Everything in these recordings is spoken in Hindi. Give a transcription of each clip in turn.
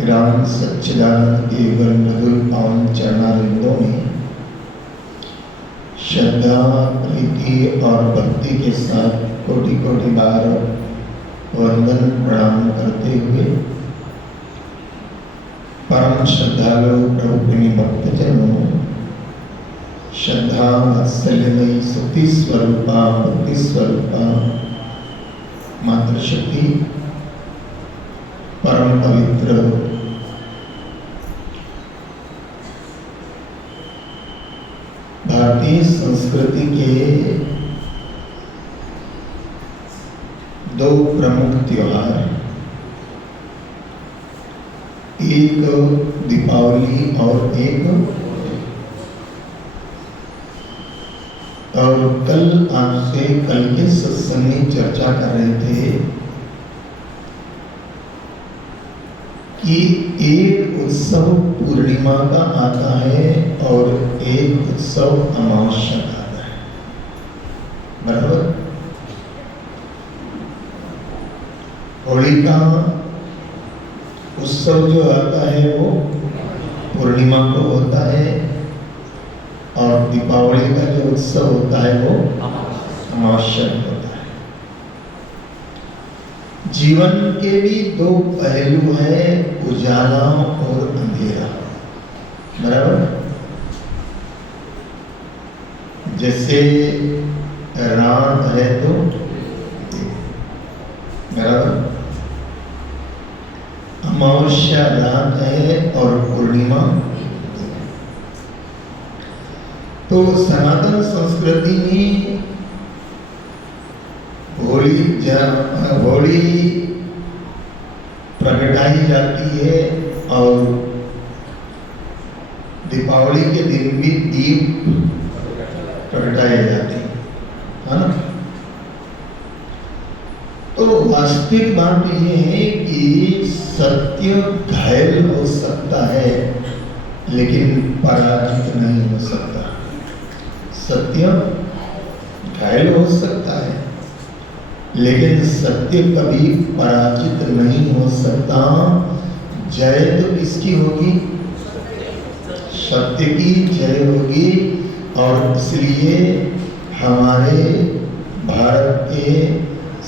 राम सच्चिदानंद के मधुर पावन चरणारविंदों में श्रद्धा, प्रीति और भक्ति के साथ कोटि कोटि बार वंदन प्रणाम करते हुए परम श्रद्धालु प्रभु प्रेमी भक्तजनों, श्रद्धा वात्सल्यमयी शक्ति स्वरूपा भक्ति स्वरूपा मातृशक्ति परम पवित्र भारतीय संस्कृति के दो प्रमुख त्योहार, एक दीपावली और एक कल आपसे कल के सत्संग में चर्चा कर रहे थे कि एक उत्सव पूर्णिमा का आता है और एक उत्सव अमावस्या का आता है, बराबर। होली का उत्सव जो आता है वो पूर्णिमा को होता है और दीपावली का जो उत्सव होता है वो अमावस्या को होता है। जीवन के भी दो पहलू हैं, उजाला और अंधेरा, बराबर। जैसे रात है तो बराबर, अमावस्या रात है और पूर्णिमा। तो सनातन संस्कृति में होली प्रगटाई जाती है और दीपावली के दिन भी दीप प्रगटाए जाते हैं, है ना। तो वास्तविक बात यह है कि सत्य घायल हो सकता है लेकिन पराजित नहीं हो सकता। सत्य घायल हो सकता है लेकिन सत्य कभी पराजित नहीं हो सकता। जय तो किसकी होगी? सत्य की जय होगी। और इसलिए हमारे भारत के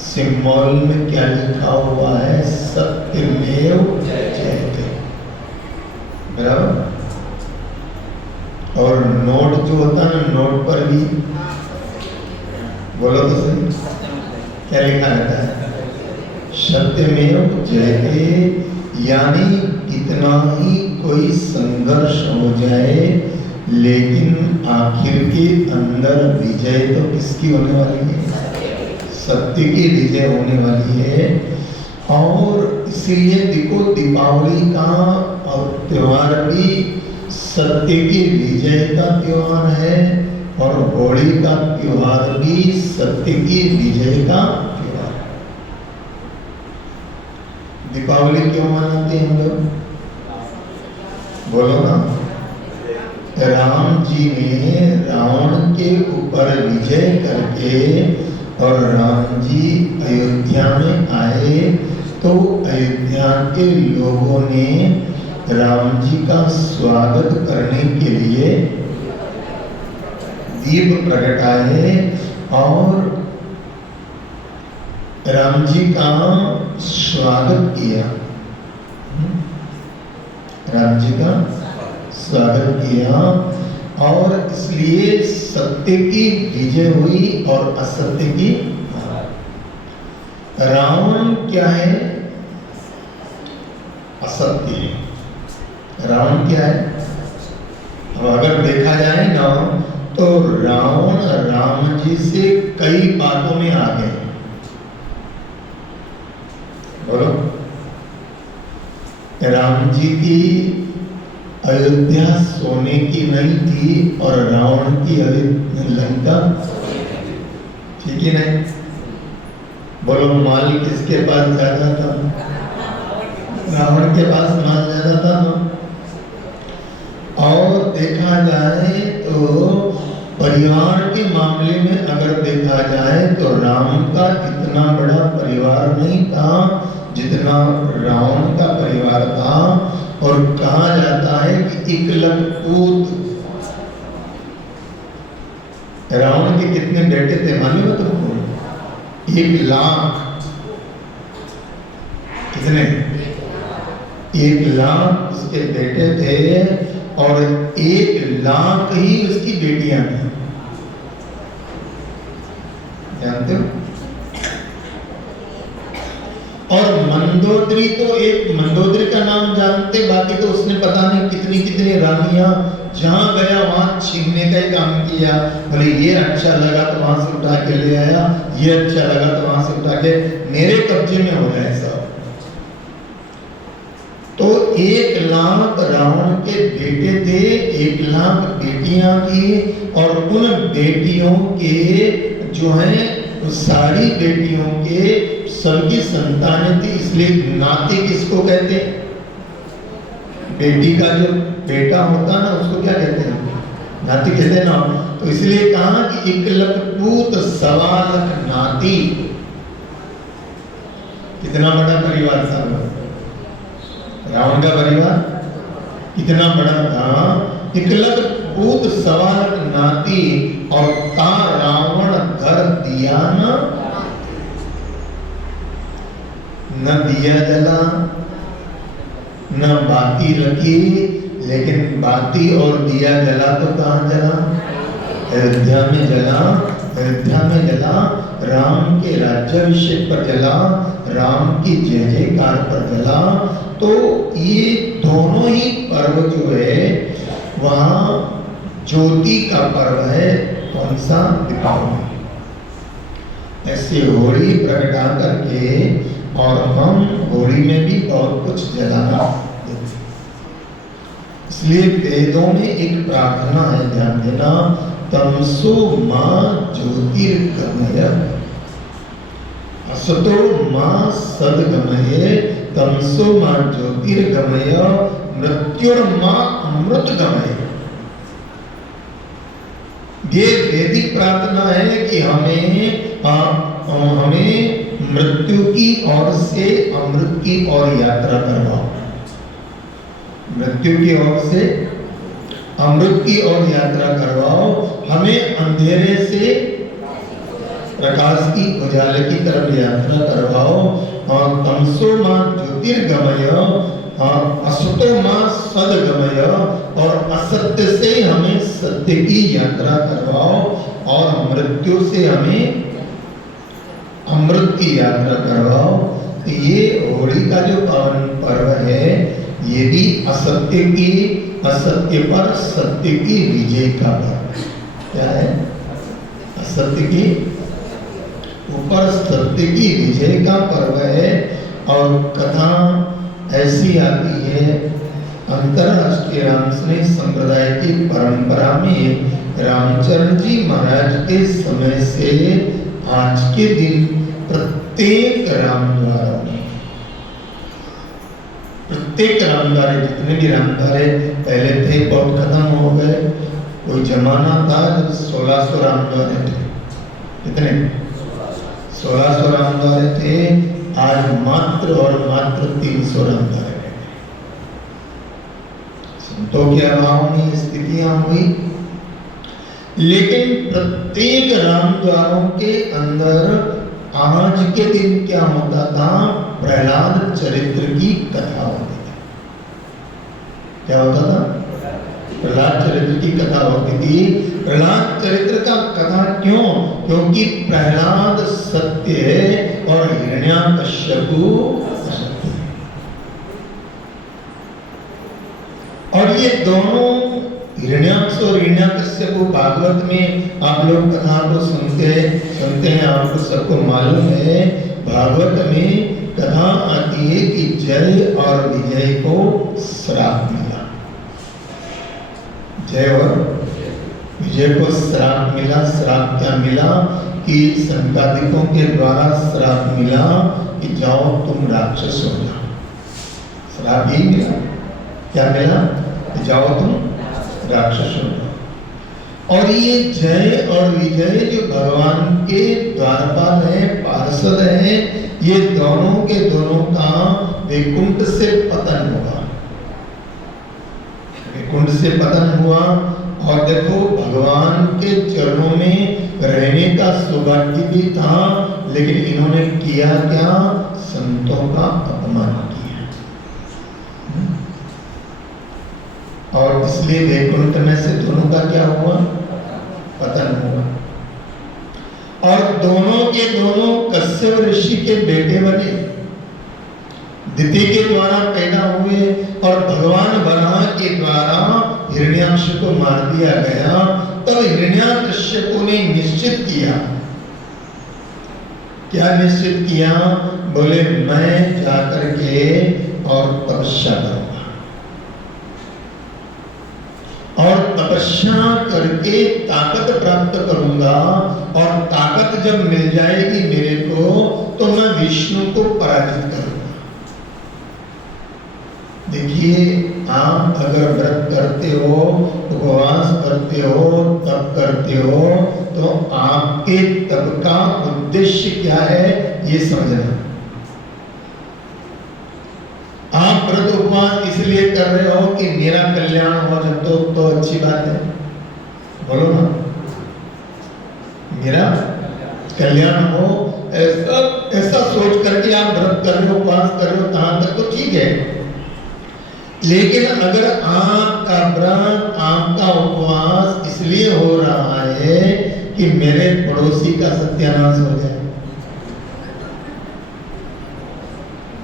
सिंबल में क्या लिखा हुआ है? सत्यमेव जयते, बराबर। और नोट जो होता है, नोट पर भी बोलो तो सही, क्या लिखा रहता है? सत्यमेव जयते। यानी कितना ही कोई संघर्ष हो जाए लेकिन आखिर के अंदर विजय तो किसकी होने वाली है? सत्य की विजय होने वाली है। और इसीलिए देखो, दीपावली का और त्योहार भी सत्य की विजय का त्योहार है और होली का त्योहार भी सत्य की विजय का त्योहार है। दीपावली क्यों मनाते हैं हम लोग? बोलो ना। राम जी ने रावण के ऊपर विजय करके और राम जी अयोध्या में आए तो अयोध्या के लोगों ने राम जी का स्वागत करने के लिए दीप प्रगटाए और राम जी का स्वागत किया। राम जी का स्वागत किया और इसलिए सत्य की विजय हुई और असत्य की। रावण क्या है? असत्य है। रावण क्या है? अब अगर देखा जाए ना तो रावण राम जी से कई बातों में आगे है। बोलो। राम जी की अयोध्या सोने की नहीं थी और रावण की लंका, ठीक है नहीं? बोलो, माल किसके पास ज्यादा था? रावण के पास माल ज्यादा था ना। और देखा जाए तो परिवार के मामले में अगर देखा जाए तो राम का इतना बड़ा परिवार नहीं था जितना रावण का परिवार था। एकलखपूत। रावण के कितने बेटे थे मालूम है तुमको? 1 लाख। कितने? 1 लाख उसके बेटे थे और 1 लाख ही उसकी बेटियां थी। जानते हो? और मंदोदरी तो एक मंदोदरी का नाम जानते, बाकी तो उसने पता नहीं कितनी कितनी रानियां जहां गया वहां छीनने का ही काम किया। बोले ये अच्छा लगा तो वहां से उठा के ले आया, ये अच्छा लगा तो वहां से उठा के मेरे कब्जे में हो जाए सब। तो 1 लाख रावण के बेटे थे, 1 लाख बेटियां थी और उन बेटियों के जो है सारी बेटियों के सबकी संतानें थी। इसलिए नाती किसको कहते हैं? बेटी का जो बेटा होता है ना उसको क्या कहते हैं? नाती कहते हैं ना। तो इसलिए कहा कि 1 लखपूत 1.25 लाख नाती। कितना बड़ा परिवार था रावण का परिवार, कितना बड़ा था। 1 लखपूत 1.25 लाख नाती और ता रावण घर दिया न दिया जला न बाती रखी। लेकिन बाती और दिया जला तो कहाँ जला? अयोध्या में जला। अयोध्या में जला, राम के राज्याभिषेक पर जला, राम की जय जयकार पर जला। तो ये दोनों ही पर्व जो है वहाँ ज्योति का पर्व है। कौन सा? दीपावली। ऐसे होली प्रगटा करके और हम होली में भी बहुत कुछ जलाना देते। इसलिए वेदों में एक प्रार्थना है, ध्यान देना, तमसो मां ज्योतिर्गमय असतो मां सद्गमय तमसो मां ज्योतिर्गमय मृत्युर्मां अमृतगमय। ये वैदिक प्रार्थना है कि हमें मृत्यु की ओर से अमृत की ओर यात्रा करवाओ। मृत्यु की ओर से अमृत की ओर यात्रा करवाओ। हमें अंधेरे से प्रकाश की उजाले की तरफ यात्रा करवाओ। और तमसो मां ज्योतिर्गमय असतो मां सद्गमय, और असत्य से हमें सत्य की यात्रा करवाओ और मृत्यु से हमें अमृत की यात्रा करवाओ। तो ये होली का जो पावन पर्व है ये भी असत्य पर सत्य की विजय का पर्व। क्या है? असत्य की ऊपर सत्य की विजय का पर्व है। और कथा ऐसी आती है, अंतरराष्ट्रीय रामस्नेह संप्रदाय की परंपरा में रामचरण जी महाराज के समय से आज के दिन प्रत्येक रामद्वारों में, प्रत्येक रामद्वारे, जितने भी रामद्वारे पहले थे बहुत खत्म हो गए। कोई जमाना था जब 1600 रामद्वारे थे। कितने? 1600 रामद्वारे थे। आज मात्र और मात्र 300 रामद्वारे रह गए। संतों के अभाव में स्थितियां हुई, लेकिन प्रत्येक रामद्वारों के अंदर आज के दिन क्या होता था? प्रहलाद चरित्र की कथा होती थी। क्या होता था? प्रहलाद चरित्र की कथा होती थी। प्रहलाद चरित्र का कथा क्यों? क्योंकि प्रहलाद सत्य है और हिरण्याकश्यपु असत्य है। और ये दोनों हिरण्याक्ष और हिरण्याकश्यपु भागवत में आप लोग कथा को सुनते हैं, आपको सबको मालूम है। भागवत में कथा आती है कि जय और विजय को श्राप मिला। जय और विजय को श्राप मिला। श्राप क्या मिला? कि संतादिकों के द्वारा श्राप मिला कि जाओ तुम राक्षस हो जाओ। श्राप ही मिला। क्या मिला? कि जाओ तुम राक्षस हो जाओ। और ये जय और विजय जो भगवान के द्वारपाल है, पार्षद है, ये दोनों के दोनों का वैकुंठ से पतन होगा। कुंड से पतन हुआ। और देखो भगवान के चरणों में रहने का सौभाग्य भी था, लेकिन इन्होंने किया क्या? संतों का अपमान किया। और इसलिए वैकुंठ में से दोनों का क्या हुआ? पतन हुआ। और दोनों के दोनों कश्यप ऋषि के बेटे बने, दिति के द्वारा पैदा हुए। और भगवान वराह के द्वारा हिरण्याक्ष को मार दिया गया। तब हिरण्याकश्यप ने निश्चित किया, क्या निश्चित किया? बोले मैं जाकर के और तपस्या करूंगा, और तपस्या करके ताकत प्राप्त करूंगा, और ताकत जब मिल जाएगी मेरे को तो मैं विष्णु को पराजित करूंगा। देखिए, आप अगर व्रत करते हो, उपवास करते हो, तप करते हो, तो आपके तप का उद्देश्य क्या है ये समझना। आप व्रत उपवास इसलिए कर रहे हो कि मेरा कल्याण हो जाए तो अच्छी बात है, बोलो ना, मेरा कल्याण हो, ऐसा सोच करके आप व्रत कर रहे हो, उपवास कर रहे हो, कहां तक तो ठीक है। लेकिन अगर आपका व्रत, आपका उपवास इसलिए हो रहा है कि मेरे पड़ोसी का सत्यानाश हो जाए,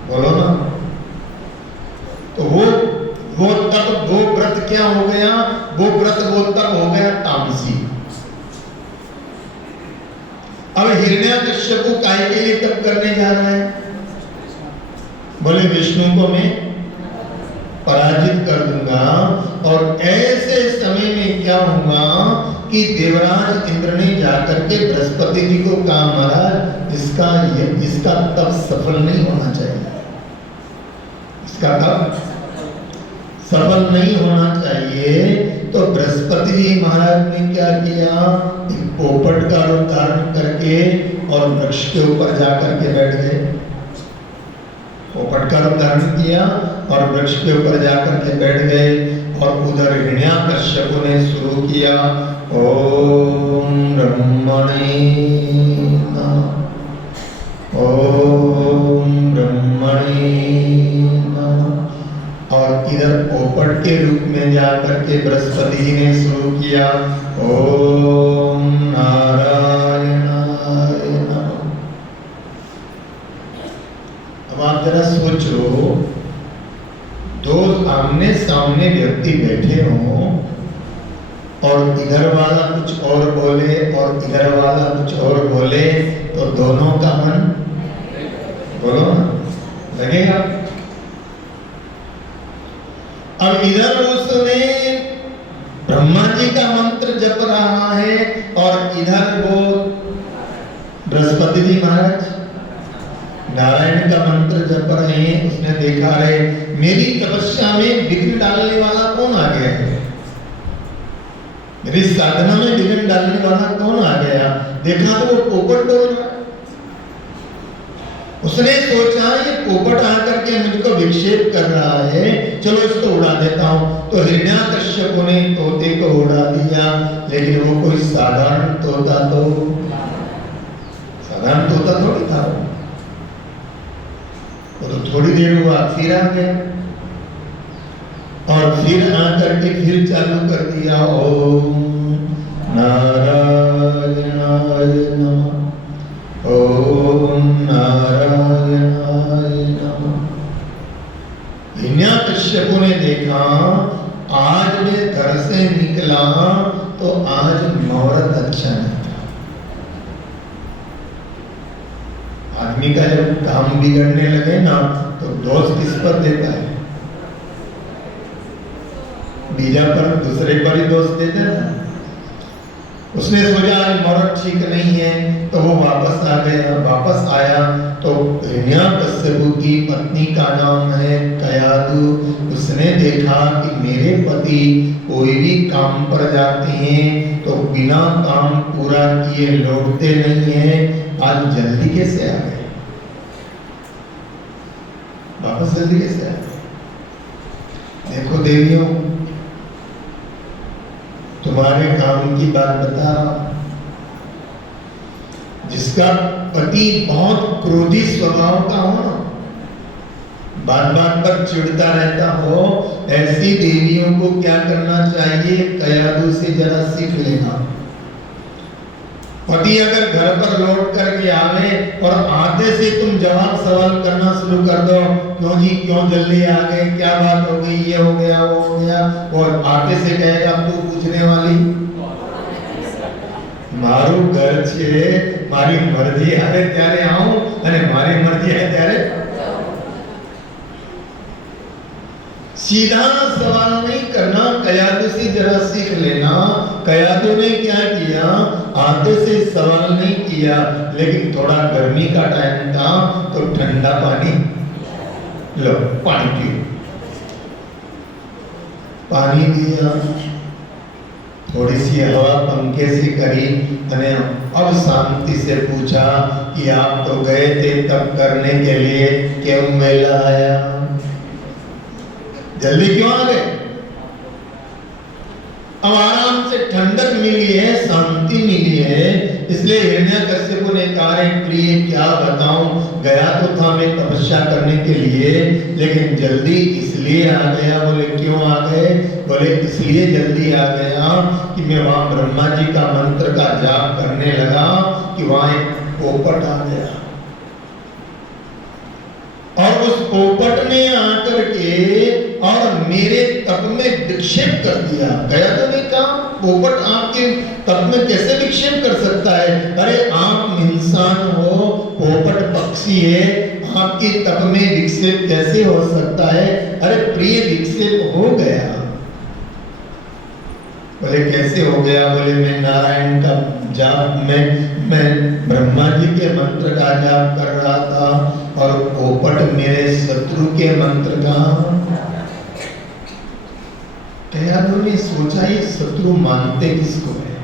बोलो ना, तो वो तप, वो व्रत क्या हो गया? वो व्रत, वो तप हो गया तामसी। अब हिरण्याकश्यप को काय के लिए तप करने जा रहा है? बोले विष्णु को मैं पराजित कर दूंगा। और ऐसे समय में क्या हुआ कि देवराज इंद्र ने जाकर के बृहस्पति जी को कहा, महाराज इसका तप सफल नहीं होना चाहिए, इसका तप सफल नहीं होना चाहिए। तो बृहस्पति जी महाराज ने क्या किया? एक पोपट का रूप धारण करके और वृक्ष के ऊपर जाकर के बैठ गए। पोपट का रूप धारण किया और वृक्ष के ऊपर जाकर के बैठ गए। और उधर हिरण्याकश्यप ने शुरू किया, ओम ब्रह्मणे नमः, ओम ब्रह्मणे नमः। और इधर पोपट के रूप में जाकर के बृहस्पति जी ने शुरू किया, ओम नारायणाय नमः। अब आप जरा सोचो, दो आमने सामने व्यक्ति बैठे हों और इधर वाला कुछ और बोले और इधर वाला कुछ और बोले, तो दोनों का मन, बोलो लगेगा। अब इधर उसने ब्रह्मा जी का मंत्र जप रहा है और इधर वो बृहस्पति जी महाराज नारायण का मंत्र जप रहे हैं। उसने देखा, रहे मेरी तपस्या में विघ्न डालने वाला कौन आ गया है, मेरी साधना में विघ्न डालने वाला कौन आ गया। देखा तो वो पोपट बोल रहा है। उसने सोचा ये पोपट आकर के मुझको विक्षेप कर रहा है, चलो इसको उड़ा देता हूं। तो हिरण्याकश्यप ने तोते को उड़ा दिया, लेकिन वो कोई साधारण तोता थोड़ी था। वो तो थोड़ी देर हुआ फिर आ गया और फिर आकर के फिर चालू कर दिया, ओम नारायणाय नमः, ओम नारायणाय नमः। हिरण्याकश्यप ने देखा, आज मैं घर से निकला तो आज मुहूर्त अच्छा नहीं था। आदमी का जब काम बिगड़ने लगे ना तो दोष किस पर देता है? बीजा पर, दूसरे पर ही दोष देता है। उसने सोचा आज मुहूर्त ठीक नहीं है तो वो वापस आ गया। वापस आया तो हिरण्याकश्यप की पत्नी का नाम है कयादु। उसने देखा कि मेरे पति कोई भी काम पर जाते हैं तो बिना काम पूरा किए लौटते नहीं हैं, आज जल्दी कैसे आ गए, वापस जल्दी कैसे आ गए। देखो देवियों, तुम्हारे काम की बात बता रहा हूं। जिसका पति बहुत क्रोधी स्वभाव का हो, बात बात पर चिढ़ता रहता हो, ऐसी देवियों को क्या करना चाहिए? कयादू से जरा सीख लेना। पति अगर घर पर लौट करके आवे और आते से तुम जवाब सवाल करना शुरू कर दो, क्यों जी, क्यों जल्दी आ गए, क्या बात हो गई, ये हो गया, वो हो गया, और आते से कहेगा तू पूछने वाली, मारू घर छे, मारी मर्जी आवे त्यारे आऊं અને મારી મરજી આવે ત્યારે सीधा सवाल नहीं करना। कयादू से जरा सीख लेना। कयादू ने क्या किया? आते से सवाल नहीं किया, लेकिन थोड़ा गर्मी का टाइम था तो ठंडा पानी लो, पानी पियो। पानी दिया, थोड़ी सी हवा पंखे से करी, मैंने अब शांति से पूछा कि आप तो गए थे तब करने के लिए, क्यों मेला आया, जल्दी क्यों आ गए? अब आराम से ठंडक मिली है, शांति मिली है, इसलिए हिरण्यकश्यप ने कहा, प्रिय क्या बताऊं, गया तो था मैं तपस्या करने के लिए, लेकिन जल्दी इसलिए आ गया। बोले क्यों आ गए? बोले इसलिए जल्दी आ गया कि मैं वहां ब्रह्मा जी का मंत्र का जाप करने लगा कि वहां एक पोपट आ गया, और उस पोपट ने आकर के और मेरे तप में विक्षेप कर दिया। गया तो नहीं कहा, पोपट आपके तप में कैसे विक्षेप कर सकता है? अरे आप इंसान हो, पोपट पक्षी है, आपके तप में विक्षेप कैसे हो सकता है? अरे प्रिय विक्षेप हो गया। बोले कैसे हो गया? बोले मैं नारायण का जाप मैं ब्रह्मा जी के मंत्र का जाप कर रहा था और पोपट मेरे शत्रु के मंत्र का। कयादू ने सोचा ये शत्रु मानते किसको है?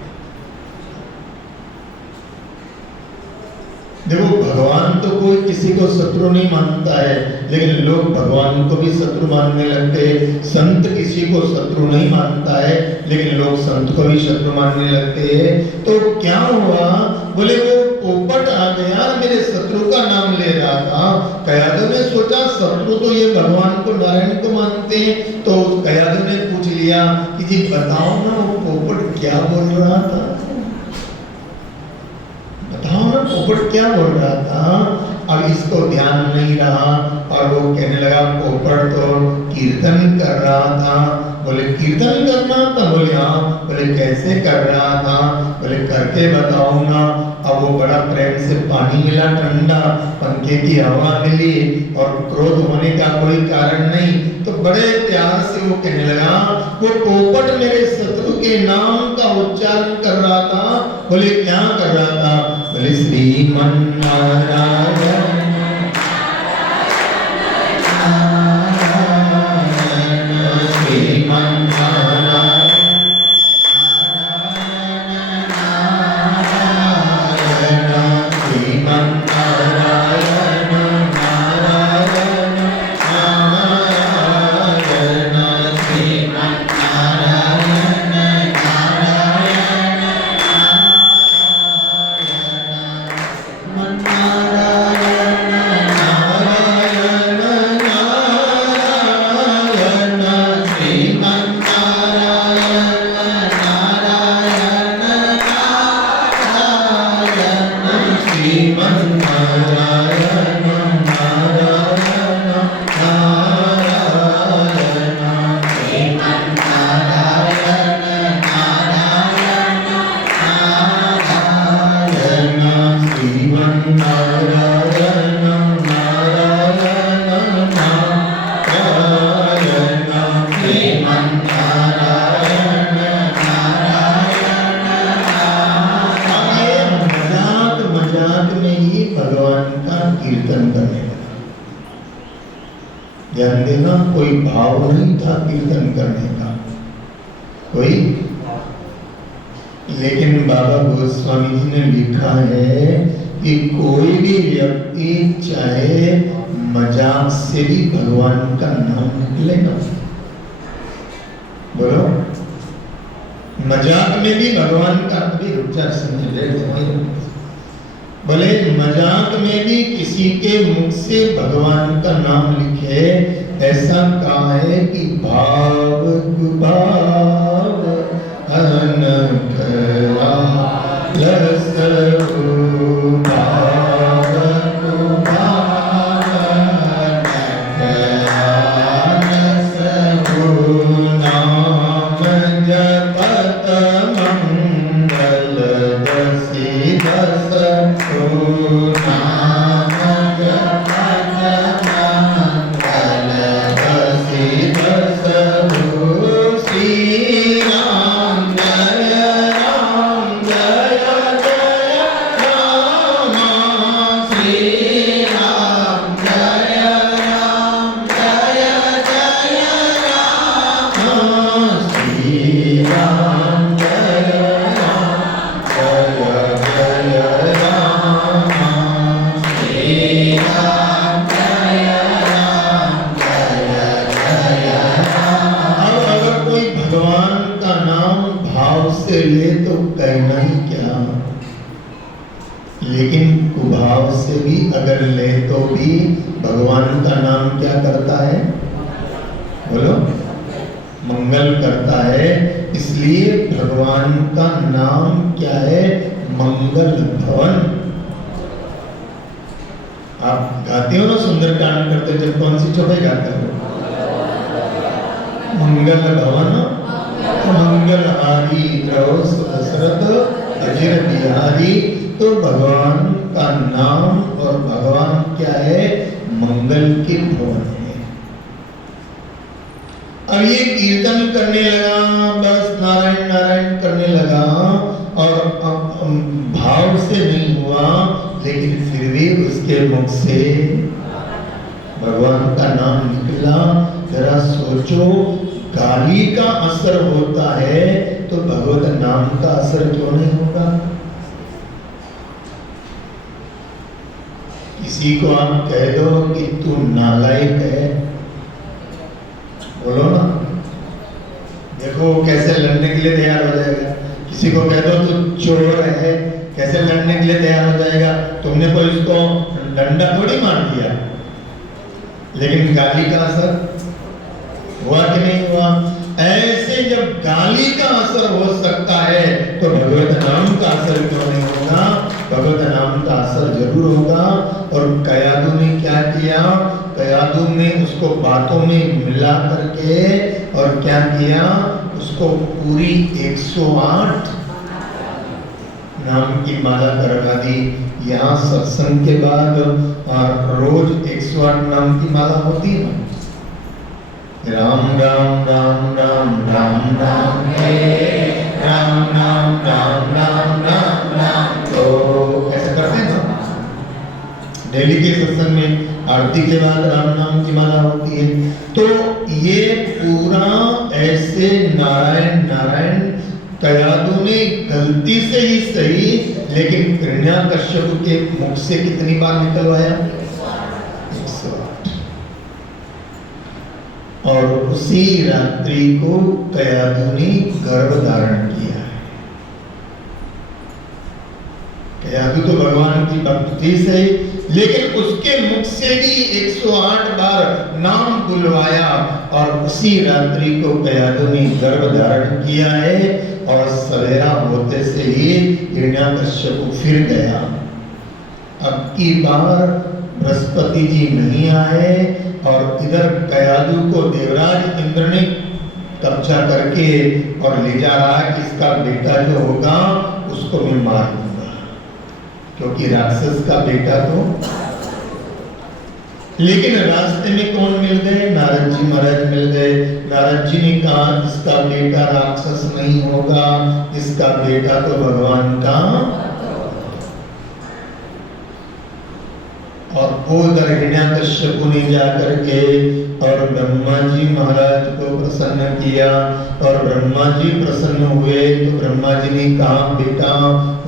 देखो भगवान तो कोई किसी को शत्रु नहीं मानता है, लेकिन लोग भगवान को भी शत्रु मानने लगते हैं। संत किसी को शत्रु नहीं मानता है, लेकिन लोग संत को भी शत्रु मानने लगते हैं। तो क्या हुआ? बोले वो पोपट आ गया, मेरे शत्रु का नाम ले रहा था। कयादू ने सोचा शत्रु तो ये भगवान को, नारायण को मानते हैं। तो कयादू ने पूछ लिया कि जी बताओ ना वो पोपट क्या बोल रहा था, बताओ ना पोपट क्या बोल रहा था। अब इसको ध्यान नहीं रहा और वो कहने लगा पोपट तो कीर्तन कर रहा था। बोले कीर्तन कर रहा था? बोले हाँ। बोले कैसे कर रहा था? बोले करके बताओ ना। अब वो बड़ा प्रेम से पानी मिला ठंडा, पंखे की हवा मिली और क्रोध होने का कोई कारण नहीं, तो बड़े प्यार से वो कहने लगा वो पोपट मेरे शत्रु के नाम का उच्चारण कर रहा था। बोले क्या कर रहा था? बोले श्रीमन नारायण ध्यान देना, कोई भाव नहीं था कीर्तन करने का कोई। लेकिन बाबा गोस्वामी जी ने लिखा है कि कोई भी व्यक्ति चाहे मजाक से भी भगवान का नाम निकले ना, बोलो मजाक में भी भगवान का कभी रुचा समझ बोले मजाक में भी किसी के मुख से भगवान का नाम लिखे, ऐसा कहा है कि भाव भाव अनक लस लेकिन रास्ते में कौन मिल गए? नारद जी महाराज मिल गए। नारद जी ने कहा इसका बेटा राक्षस नहीं होगा, इसका बेटा तो भगवान का। और वो हिरण्यकश्यप ने जाकर के और ब्रह्मा जी महाराज को प्रसन्न किया और ब्रह्मा जी प्रसन्न हुए तो ब्रह्मा जी ने कहा बेटा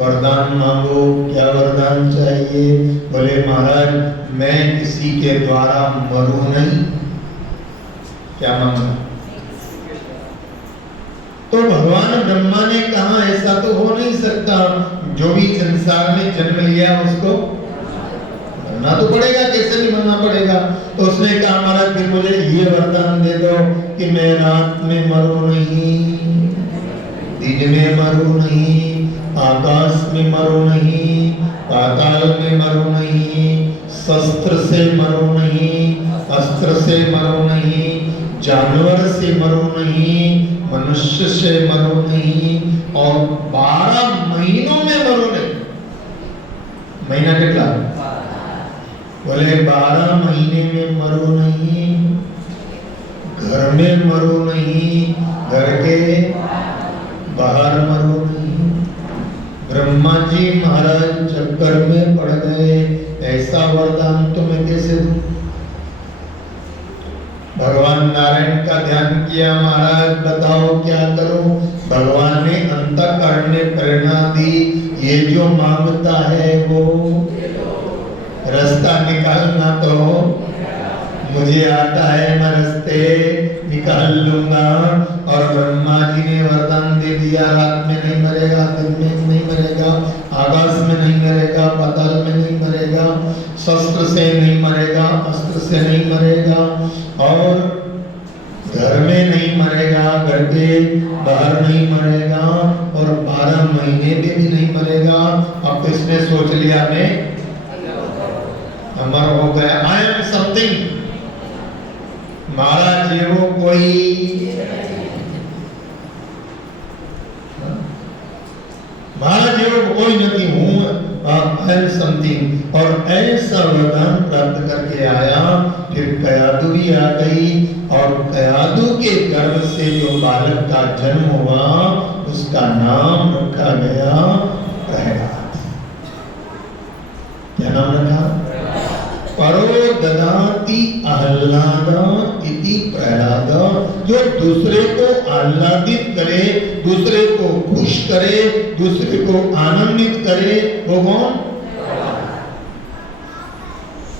वरदान मांगो, क्या वरदान चाहिए? बोले महाराज मैं किसी के द्वारा मरूं नहीं। क्या मांगा? तो भगवान भगवान ब्रह्मा ने कहा ऐसा तो हो नहीं सकता, जो भी संसार में जन्म लिया उसको मरना तो पड़ेगा, कैसे नहीं मरना पड़ेगा। तो उसने कहा महाराज फिर मुझे ये वरदान दे दो कि मैं रात में मरूं नहीं, दिन में मरूं नहीं, आकाश में मरूं नहीं, पाताल में मरूं नहीं, शस्त्र से मरूं नहीं, अस्त्र से मरूं नहीं, जानवर से मरूं नहीं, मनुष्य से मरूं नहीं, और 12 महीनों में मरूं नहीं। महीना कितना? बोले 12 महीने में मरूं नहीं, घर में मरूं नहीं, घर के बाहर मरूं नहीं। ब्रह्मा जी महाराज चक्कर में पड़ गए, ऐसा वरदान तो मैं कैसे दूं? भगवान नारायण का ध्यान किया, महाराज बताओ क्या करूं? भगवान ने अंतःकरण में प्रेरणा दी, ये जो मांगता है वो रास्ता निकालना तो मुझे आता है, मैं रास्ते निकाल लूंगा। और ब्रह्मा जी ने वरदान दे दिया, रात में नहीं मरेगा, दिन में नहीं मरेगा, आकाश में नहीं मरेगा, पाताल में नहीं मरेगा, शस्त्र से नहीं मरेगा, अस्त्र से नहीं मरेगा, और घर में नहीं मरेगा, घर के बाहर नहीं मरेगा, और 12 महीने में भी नहीं मरेगा। अब तो इसने सोच लिया मैं अमर हो गया, आई एम समथिंग। महाराज ये वो कोई महाराज ये वो कोई नहीं हूँ, आई एम समथिंग। और ऐसा वरदान प्राप्त करके आया। फिर कयादु भी आ गई, और कयादु के गर्भ से जो बालक का जन्म हुआ उसका नाम रखा गया प्रहलाद। क्या नाम रखा? परो ददाति आह्लाद इति प्रहलाद। जो दूसरे को आह्लादित करे, दूसरे को खुश करे, दूसरे को आनंदित करे, वो कौन?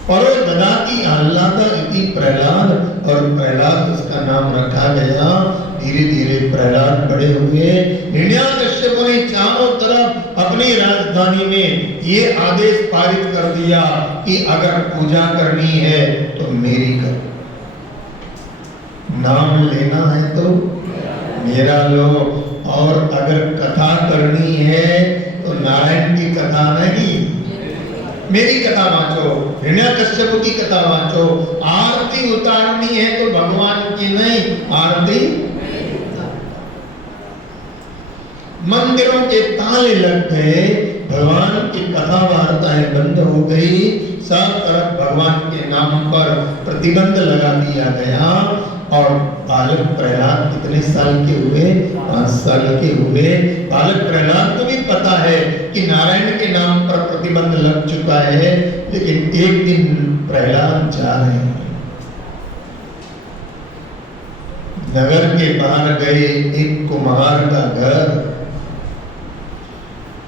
परो ददाति आह्लाद इति प्रहलाद। और प्रहलाद उसका नाम रखा गया। धीरे धीरे प्रहलाद बड़े हुए। हिरण्याकश्यप ने चारों तरफ अपनी राजधानी में ये आदेश पारित कर दिया कि अगर पूजा करनी है तो मेरी करो, नाम लेना है तो मेरा लो, और अगर कथा करनी है तो नारायण की कथा नहीं, मेरी कथा वांचो, हिरण्याकश्यप की कथा वांचो। आरती उतारनी है तो भगवान की नहीं, आरती। मंदिरों के ताले लग गए, भगवान की कथा वार्ताएं बंद हो गई, सब तरफ भगवान के नाम पर प्रतिबंध लगा दिया गया। और बालक प्रहलाद कितने साल के हुए? 5 साल के हुए। बालक प्रहलाद को भी पता है कि नारायण के नाम पर प्रतिबंध लग चुका है, लेकिन एक दिन प्रहलाद जा रहे हैं, नगर के बाहर गए, एक कुम्हार का घर,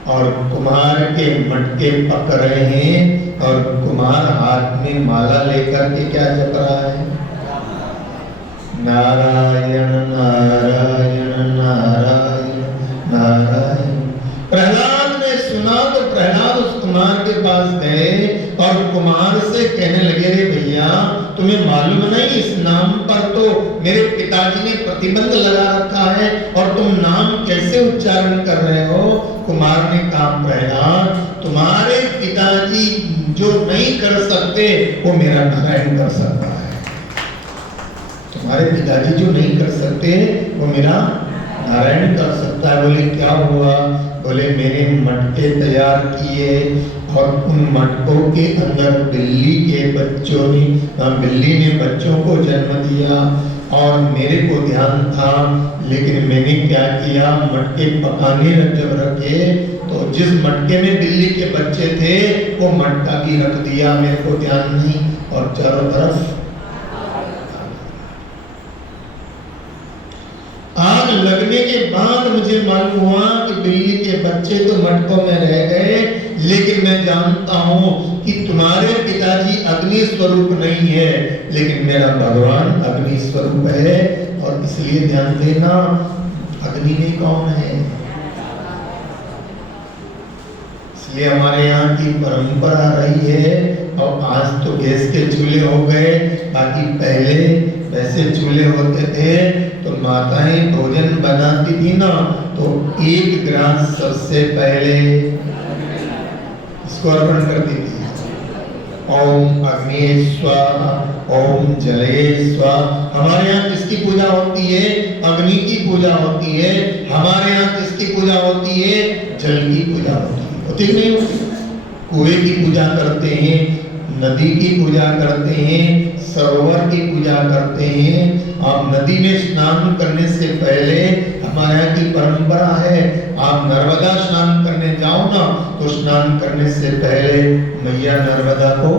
और कुम्हार के मटके पक रहे हैं, और कुम्हार हाथ में माला लेकर के क्या जप रहा है? नारायण नारायण नारायण नारायण। प्रहलाद ने सुना तो प्रहलाद उस कुम्हार के पास गए और कुम्हार से कहने लगे, रे भैया तुम्हें मालूम नहीं इस नाम पर तो मेरे पिताजी ने प्रतिबंध लगा रखा है, और तुम नाम कैसे उच्चारण कर रहे हो? कुम्हार ने कहा, प्रहलाद तुम्हारे पिताजी जो नहीं कर सकते वो मेरा नारायण कर सकता है। तुम्हारे पिताजी जो नहीं कर सकते वो मेरा नारायण कर सकता है। बोले क्या हुआ? बोले मैंने मटके तैयार किए, और उन मटकों के अंदर बिल्ली के बच्चों ने, बिल्ली ने बच्चों को जन्म दिया, और मेरे को ध्यान था, लेकिन मैंने क्या किया, मटके पकाने जब रखे तो जिस मटके में बिल्ली के बच्चे थे वो मटका भी रख दिया, मेरे को ध्यान नहीं, और चारों तरफ आग लगने के बाद मुझे मालूम हुआ कि बिल्ली के बच्चे तो मटकों में रह गए, लेकिन मैं जानता हूँ कि तुम्हारे पिताजी अग्नि स्वरूप नहीं है, लेकिन मेरा भगवान अग्नि स्वरूप है। और इसलिए ध्यान देना, अग्नि में कौन है? इसलिए हमारे यहाँ की परंपरा रही है, और आज तो गैस के चूल्हे हो गए, बाकी पहले वैसे चूल्हे होते थे तो माताएं भोजन बनाती थी ना, तो एक गिलास सबसे पहले इसको अर्पण करती थी। ओम अग्नि स्वाहा, ओम जले स्वाहा। हमारे यहाँ किसकी पूजा होती है? अग्नि की पूजा होती है। हमारे यहाँ किसकी पूजा होती है? जल की पूजा होती है। होती नहीं होती? कुएं की पूजा करते हैं, नदी की पूजा करते हैं, सरोवर की पूजा करते हैं। आप नदी में स्नान करने से पहले, हमारे यहाँ की परंपरा है, आप नर्मदा स्नान करने जाओ ना, तो स्नान करने से पहले मैया नर्मदा को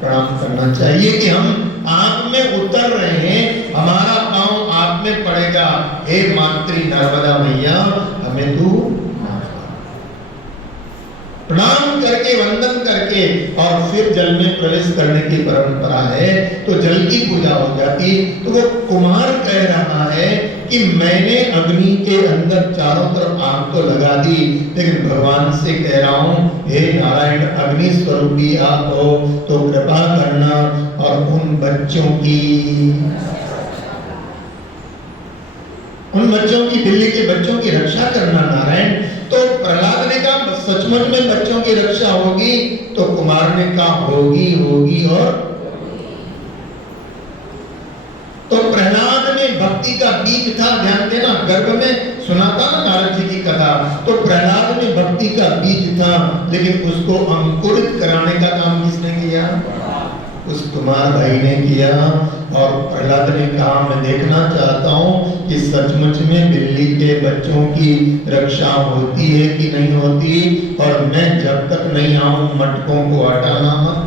प्रणाम करना चाहिए कि हम आग में उतर रहे हैं, हमारा पांव आग में पड़ेगा, हे मातृ नर्मदा मैया हमें तू प्रणाम करके, वंदन करके, और फिर जल में प्रवेश करने की परंपरा है। तो जल की पूजा हो जाती। तो वो कुमार कह रहा है कि मैंने अग्नि के अंदर चारों तरफ आग तो लगा दी, लेकिन भगवान से कह रहा हूँ, हे नारायण अग्नि स्वरूपी आप हो, तो कृपा करना और उन बच्चों की बिल्ली के बच्चों की रक्षा करना नारायण। तो प्रहलाद ने कहा सचमुच में बच्चों की रक्षा होगी? तो कुमार ने कहा होगी। और तो प्रहलाद में भक्ति का बीज था। ध्यान देना, गर्भ में सुना था ना नारद जी की कथा, तो प्रहलाद में भक्ति का बीज था, लेकिन उसको अंकुरित कराने का काम किसने किया? उस कुमार भाई ने किया। और प्रहलाद ने कहा मैं देखना चाहता हूँ कि सचमुच में बिल्ली के बच्चों की रक्षा होती है कि नहीं होती, और मैं जब तक नहीं आऊं मटकों को हटाना मत।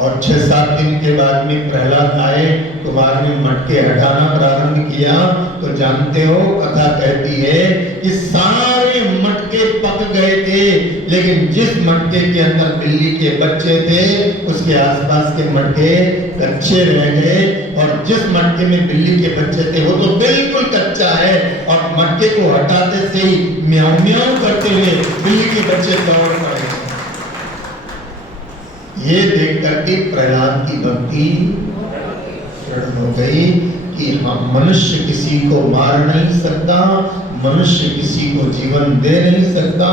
और 6-7 दिन के बाद में प्रहलाद आए, कुमार ने मटके हटाना प्रारंभ किया। तो जानते हो कथा कहती है कि सारे मटके पक गए थे, लेकिन जिस मटके के अंदर बिल्ली के बच्चे थे उसके आसपास के मटके कच्चे रह गए, और जिस मटके में बिल्ली के बच्चे थे वो तो बिल्कुल कच्चा है, और मटके को हटाते से ही म्याऊं म्याऊं करते हुए बिल्ली के बच्चे दौड़ पड़े। ये देख करके प्रहलाद की भक्ति दृढ़ हो गई कि हम मनुष्य किसी को मार नहीं सकता, मनुष्य किसी को जीवन दे नहीं सकता,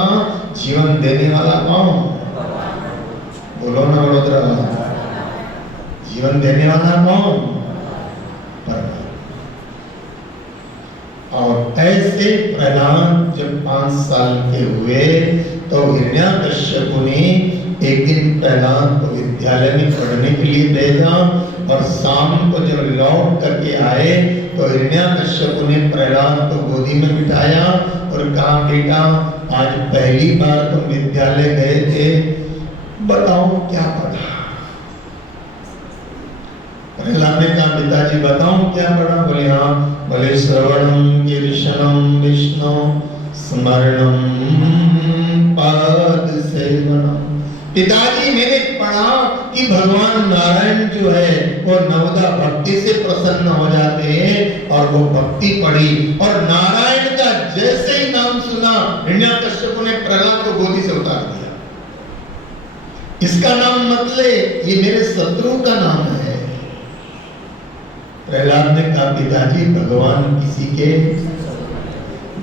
जीवन देने वाला कौन? बोलो ना बड़ोदरा, जीवन देने वाला कौन? परमात्मा। और ऐसे प्रहलाद जब 5 साल के हुए तो हिरण्याकश्यप ने एक दिन प्रहलाद को विद्यालय में पढ़ने के लिए भेजा, और शाम को जब लौट करके आए तो हिरण्याकश्यप ने प्रहलाद को गोदी में बिठाया और कहा बेटा आज पहली बार तुम विद्यालय गए थे, बताओ क्या पढ़ा? प्रहलाद ने कहा पिताजी बताओ क्या पढ़ा? बोले हाँ। बोले श्रवणम कीर्तनम विष्णु स्मरणम पाद सेवनम। पिताजी मैंने पढ़ा कि भगवान नारायण जो है वो नवदा भक्ति से प्रसन्न हो जाते हैं, और वो भक्ति पढ़ी और नारायण का जैसे ही नाम सुना हिरण्याकश्यप ने प्रहलाद को गोदी से उतार दिया। इसका नाम मत ले, ये मेरे शत्रु का नाम है। प्रहलाद ने कहा पिताजी भगवान किसी के,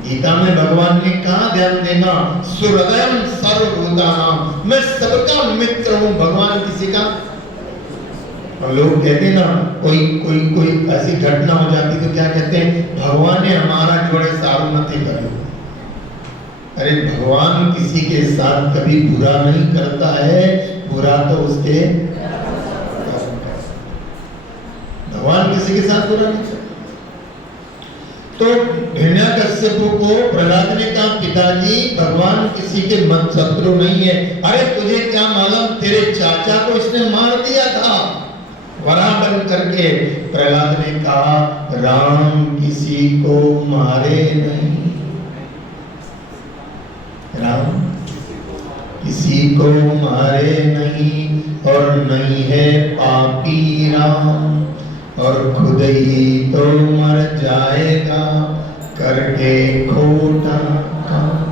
गीता में भगवान ने कहा ध्यान देना, सुहृदयं सर्वभूतानां, मैं सबका मित्र हूं। भगवान किसी का, और लोग कहते ना कोई ऐसी घटना हो जाती तो क्या कहते हैं, भगवान ने हमारा जोड़े सारू नहीं करो। अरे भगवान किसी के साथ कभी बुरा नहीं करता है, बुरा तो उसके, भगवान किसी के साथ बुरा नहीं करता। तो हिरण्याकश्यप को प्रहलाद ने कहा पिताजी भगवान किसी के मत शत्रु नहीं है। अरे तुझे क्या मालूम, तेरे चाचा को इसने मार दिया था वरा बन करके। प्रहलाद ने कहा राम किसी को मारे नहीं, राम किसी को मारे नहीं, और नहीं है पापी राम, और खुद ही तो मर जाएगा करके खोटा काम।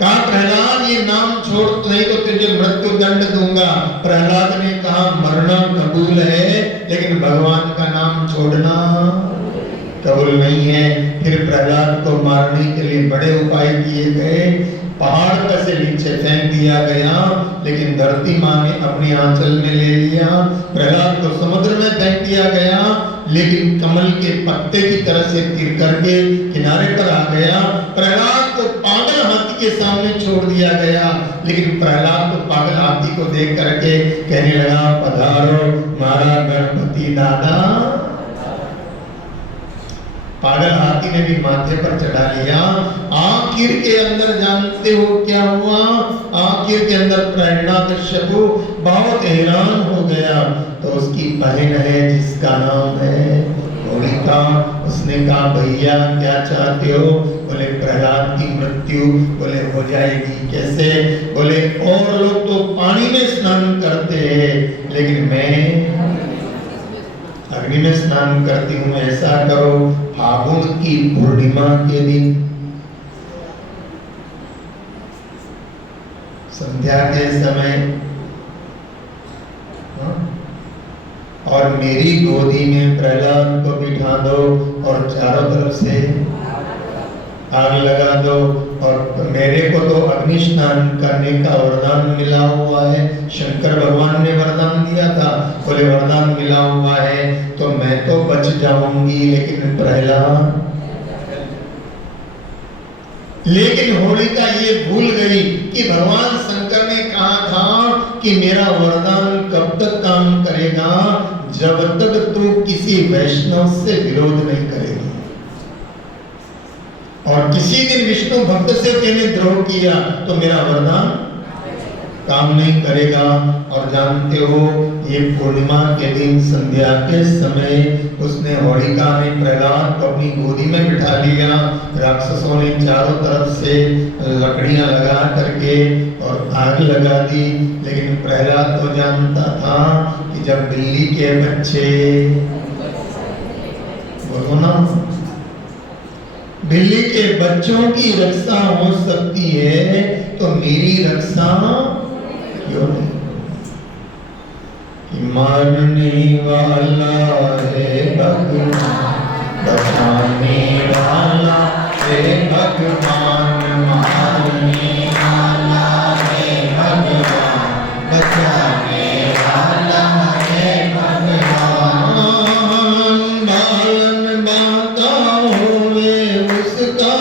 कहा प्रहलाद ये नाम छोड़, नहीं तो तुझे मृत्यु दंड दूंगा। प्रहलाद ने कहा मरना कबूल है, लेकिन भगवान का नाम छोड़ना कबूल नहीं है। फिर प्रहलाद को मारने के लिए बड़े उपाय किए गए। पहाड़ पर से नीचे फेंक दिया गया, लेकिन धरती माँ ने अपनी आंचल में ले लिया। प्रहलाद को समुद्र में फेंक दिया गया, लेकिन कमल के पत्ते की तरह से तिर करके किनारे पर आ गया। प्रहलाद को पागल हाथी के सामने छोड़ दिया गया, लेकिन प्रहलाद तो पागल हाथी को देख करके कहने लगा पधारो मारा गणपति दादा। पागल हाथी ने भी माथे पर चढ़ा लिया। आखिर के अंदर जानते हो क्या हुआ? आखिर के अंदर हिरण्यकश्यप बहुत हैरान हो गया। तो उसकी बहन है जिसका नाम है होलिका, उसने कहा भैया क्या चाहते हो? बोले प्रहलाद की मृत्यु। बोले हो जाएगी कैसे? बोले और लोग तो पानी में स्नान करते हैं, लेकिन मैं अग्नि में स्नान करती हूँ। ऐसा करो फागुन की पूर्णिमा के दिन संध्या के समय और मेरी गोदी में प्रहलाद को बिठा दो और चारों तरफ से आग लगा दो। और मेरे को तो अग्नि स्नान करने का वरदान मिला हुआ है, शंकर भगवान ने वरदान दिया था। बोले वरदान मिला हुआ है तो मैं तो बच जाऊंगी, लेकिन प्रहलाद। लेकिन होलिका ये भूल गई कि भगवान शंकर ने कहा था कि मेरा वरदान कब तक काम करेगा, जब तक तू किसी वैष्णव से विरोध नहीं करेगी। और किसी दिन विष्णु भक्त से तेने द्रोह किया तो मेरा वरदान काम नहीं करेगा। और जानते हो ये पूर्णिमा के दिन संध्या के समय उसने होलिका ने प्रहलाद को अपनी गोदी में बिठा लिया। राक्षसों ने चारों तरफ से लकड़ियां लगा करके और आग लगा दी, लेकिन प्रहलाद तो जानता था कि जब बिल्ली के बच्चे बोलो ना, बिल्ली के बच्चों की रक्षा हो सकती है तो मेरी रक्षा क्यों नहीं? कि मारने वाला है भगवान, बचाने वाला है भगवान, मारने वाला है भगवान, बचाने वाला है भगवान। बालन बाता हुए उसका,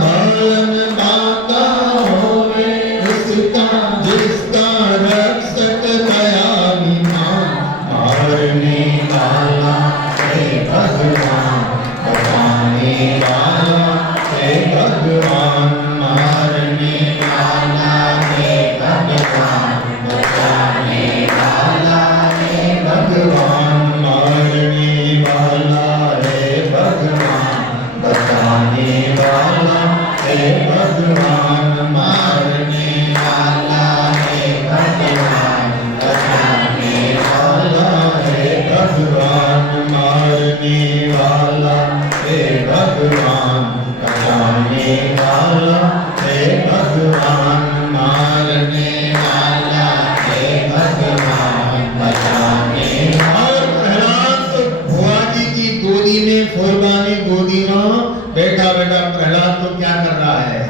बालन बाता हुए उसका, जिसका रक्षक दयानिधान। मारने वाला है भगवान, बचाने वाला है भगवान, मारने वाला है भगवान, बचाने वाला है भगवान, मारने वाला है भगवान, बचाने वाला है भगवान, मारने वाला है भगवान, बचाने वाला है भगवान, मारने वाला है भगवान, बचाने वाला है भगवान, मारने वाला है भगवान, बचाने। और प्रहलाद तो भुआ जी की गोदी में, फूलबानी गोदी में बैठा बैठा प्रहलाद तो क्या कर रहा है?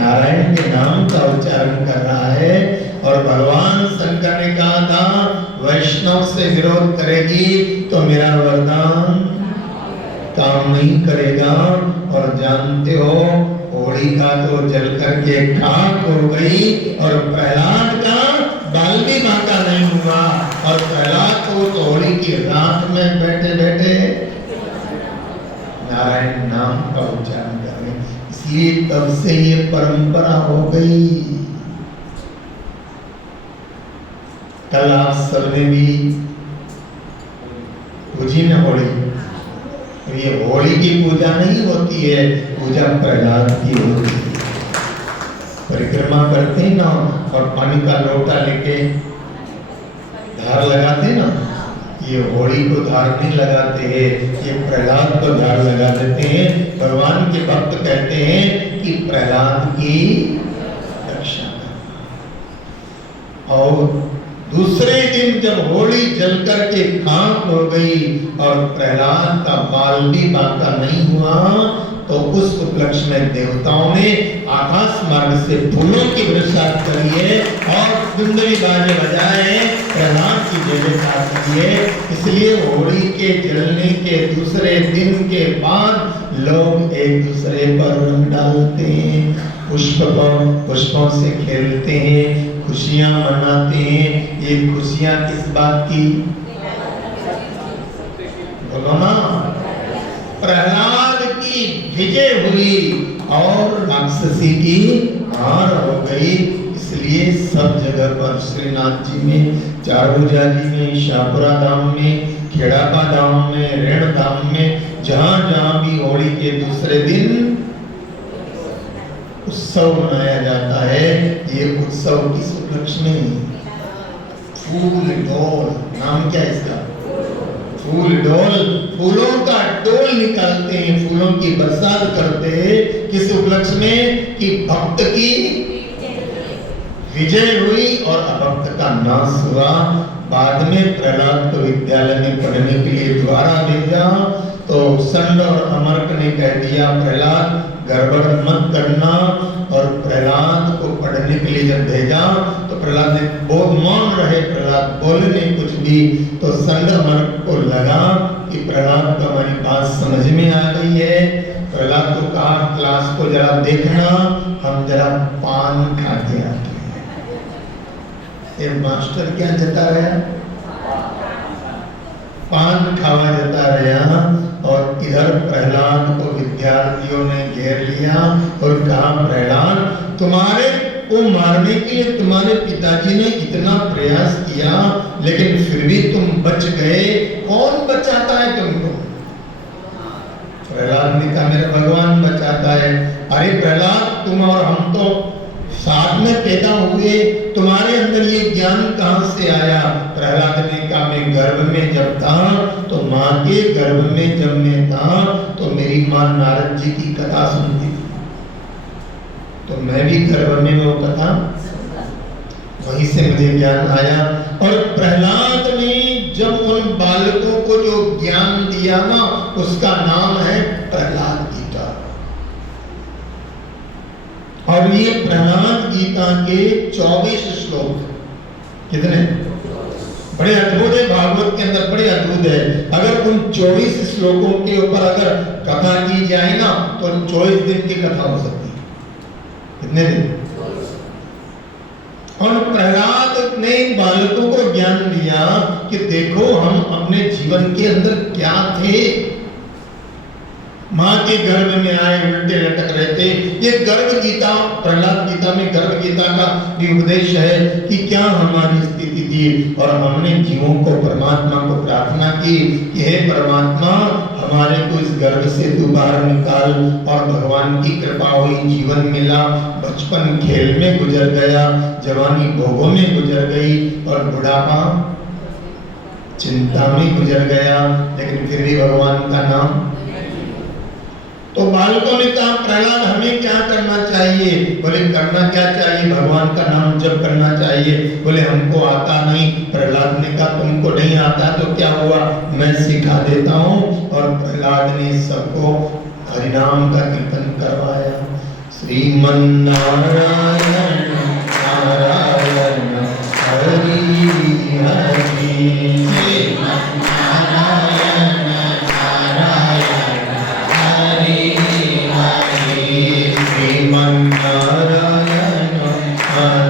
नारायण के नाम का उच्चारण कर रहा है। और भगवान शंकर ने कहा था वैष्णव से विरोध करेगी तो मेरा वरदान काम नहीं करेगा। और जानते हो होलिका तो जल करके खाक हो गई और प्रहलाद का बाल भी बांका नहीं हुआ। और प्रहलाद को होली की रात में बैठे बैठे नारायण नाम का उच्चारण कर रहे, इसलिए तब से ये परंपरा हो गई। कल आप सबने भी पूजी न होली। ये होली की पूजा नहीं होती है, पूजा प्रहलाद की होती है। परिक्रमा करते हैं ना, और पानी का लोटा लेके धार लगाते ना, ये होली को धार नहीं लगाते हैं, ये प्रहलाद को धार लगा देते हैं। भगवान के भक्त कहते हैं कि प्रहलाद की रक्षा कर। और दूसरे दिन जब होली जलकर के खाक हो गई और प्रहलाद का बाल भी बांका नहीं हुआ, तो उस उपलक्ष्य में देवताओं ने आकाश मार्ग से फूलों की बरसात करी है और दुंदरी बाजे बजाए, प्रहलाद की जय जयकार की है। इसलिए होली के जलने के दूसरे दिन के बाद लोग एक दूसरे पर रंग डालते हैं, पुष्पों से खेलते हैं, खुशियां मनाते हैं। ये खुशियां किस बात की? बोलो ना। प्रहलाद की विजय हुई और राक्षसी की हार हो गई। इसलिए सब जगह पर श्रीनाथ जी में, चारभुजा जी में, शाहपुरा धाम में, खेड़ापा धाम में, रेण धाम में, जहां जहां भी होली के दूसरे दिन उत्सव मनाया जाता है। ये उत्सव किस उपलक्ष्य में? फूल डोल। नाम क्या है इसका? फूल डोल। फूलों का डोल निकालते हैं, फूलों की बरसात करते हैं। किस उपलक्ष्य में? कि भक्त की विजय हुई और अभक्त का नाश हुआ। बाद में प्रहलाद को विद्यालय में पढ़ने के लिए द्वारा भेजा, तो संड और अमर्क ने कह दिया प्रहलाद गड़बड़ मत करना। और प्रहलाद को पढ़ने के लिए जब भेजा तो प्रहलाद ने बहुत मौन रहे, प्रहलाद बोले नहीं कुछ भी। तो संड अमर्क को लगा कि प्रहलाद को हमारी बात समझ में आ गई है। प्रहलाद को कहा क्लास को जरा देखना, हम जरा पान खा के आते हैं। ये मास्टर क्या जता रहा? पान खावा जता रहा। और इधर प्रहलाद को विद्यार्थियों ने घेर लिया और कहा प्रहलाद तुम्हारे को मारने के लिए तुम्हारे पिताजी ने इतना प्रयास किया, लेकिन फिर भी तुम बच गए। कौन बचाता है तुमको? प्रहलाद ने कहा मेरा भगवान बचाता है। अरे प्रहलाद तुम और हम तो साथ में पैदा हुए, तुम्हारे अंदर ये ज्ञान कहां से आया? प्रहलाद ने कहा मैं गर्भ में जब था, तो माँ के गर्भ में जब मैं था तो मेरी माँ नारद जी की कथा सुनती थी, तो मैं भी गर्भ में वो कथा, वहीं से मुझे ज्ञान आया। और प्रहलाद ने जब उन बालकों को जो ज्ञान दिया ना, उसका नाम है प्रहलाद गीता। और ये प्रहलाद गीता के 24 श्लोक, कितने बड़े अद्भुत है, भागवत के अंदर बड़े अद्भुत है। अगर उन 24 श्लोकों के ऊपर अगर कथा की जाए ना, तो 24 दिन की कथा हो सकती है। कितने दिन? और प्रहलाद ने बालकों को ज्ञान दिया कि देखो हम अपने जीवन के अंदर क्या थे। माँ के गर्भ में आए, उल्टे लटक रहे थे। ये गर्भ गीता, प्रहलाद गीता में गर्भ गीता का भी उपदेश है कि क्या हमारी स्थिति थी। और हमने जीवों को, परमात्मा को प्रार्थना की कि हे परमात्मा हमारे को इस गर्भ से तू बाहर निकाल। और भगवान की कृपा हुई, जीवन मिला। बचपन खेल में गुजर गया, जवानी भोगों में गुजर गई और बुढ़ापा चिंता में गुजर गया, लेकिन फिर भी भगवान का नाम। तो बालकों ने कहा प्रहलाद हमें क्या करना चाहिए? बोले करना क्या चाहिए? भगवान का नाम जप करना चाहिए। बोले हमको आता नहीं। प्रहलाद ने कहा तुमको नहीं आता तो क्या हुआ, मैं सिखा देता हूँ। और प्रहलाद ने सबको हरिनाम का कीर्तन करवाया। Sriman Narayana Narayan Hari Hari, Hare Hare, Hare Hare,